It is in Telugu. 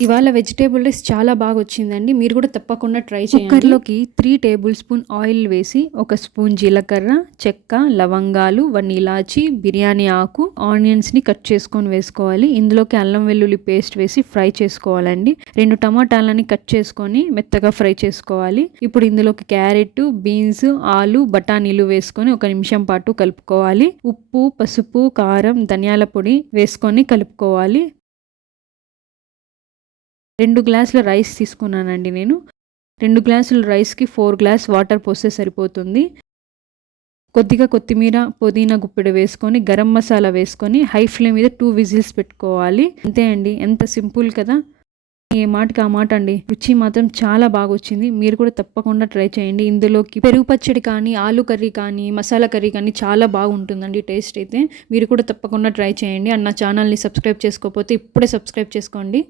ఇవాళ వెజిటేబుల్ రైస్ చాలా బాగా వచ్చిందండి. మీరు కూడా తప్పకుండా ట్రై చేయండి. కుక్కర్‌లోకి 3 టేబుల్ స్పూన్ ఆయిల్ వేసి, ఒక స్పూన్ జీలకర్ర, చెక్క, లవంగాలు, 1 ఇలాచి, బిర్యానీ ఆకు, ఆనియన్స్‌ని కట్ చేసుకొని వేసుకోవాలి. ఇందులోకి అల్లం వెల్లుల్లి పేస్ట్ వేసి ఫ్రై చేసుకోవాలండి. 2 టమాటాలని కట్ చేసుకొని మెత్తగా ఫ్రై చేసుకోవాలి. ఇప్పుడు ఇందులోకి క్యారెట్, బీన్స్, ఆలు, బఠానీలు వేసుకొని 1 నిమిషం పాటు కలుపుకోవాలి. ఉప్పు, పసుపు, కారం, ధనియాల పొడి వేసుకొని కలుపుకోవాలి. 2 గ్లాసుల రైస్ తీసుకున్నానండి నేను. 2 గ్లాసుల రైస్‌కి 4 గ్లాస్ వాటర్ పోస్తే సరిపోతుంది. కొద్దిగా కొత్తిమీర, పుదీనా గుప్పెడు వేసుకొని, గరం మసాలా వేసుకొని, హై ఫ్లేమ్ మీద 2 విజిల్స్ పెట్టుకోవాలి. అంతే అండి. ఎంత సింపుల్ కదా! ఏ మాటకి ఆ మాట అండి. రుచి మాత్రం చాలా బాగొచ్చింది. మీరు కూడా తప్పకుండా ట్రై చేయండి. ఇందులోకి పెరుగు పచ్చడి కానీ, ఆలు కర్రీ కానీ, మసాలా కర్రీ కానీ చాలా బాగుంటుందండి టేస్ట్ అయితే. మీరు కూడా తప్పకుండా ట్రై చేయండి. అండ్ నా ఛానల్‌ని సబ్స్క్రైబ్ చేసుకోకపోతే ఇప్పుడే సబ్స్క్రైబ్ చేసుకోండి.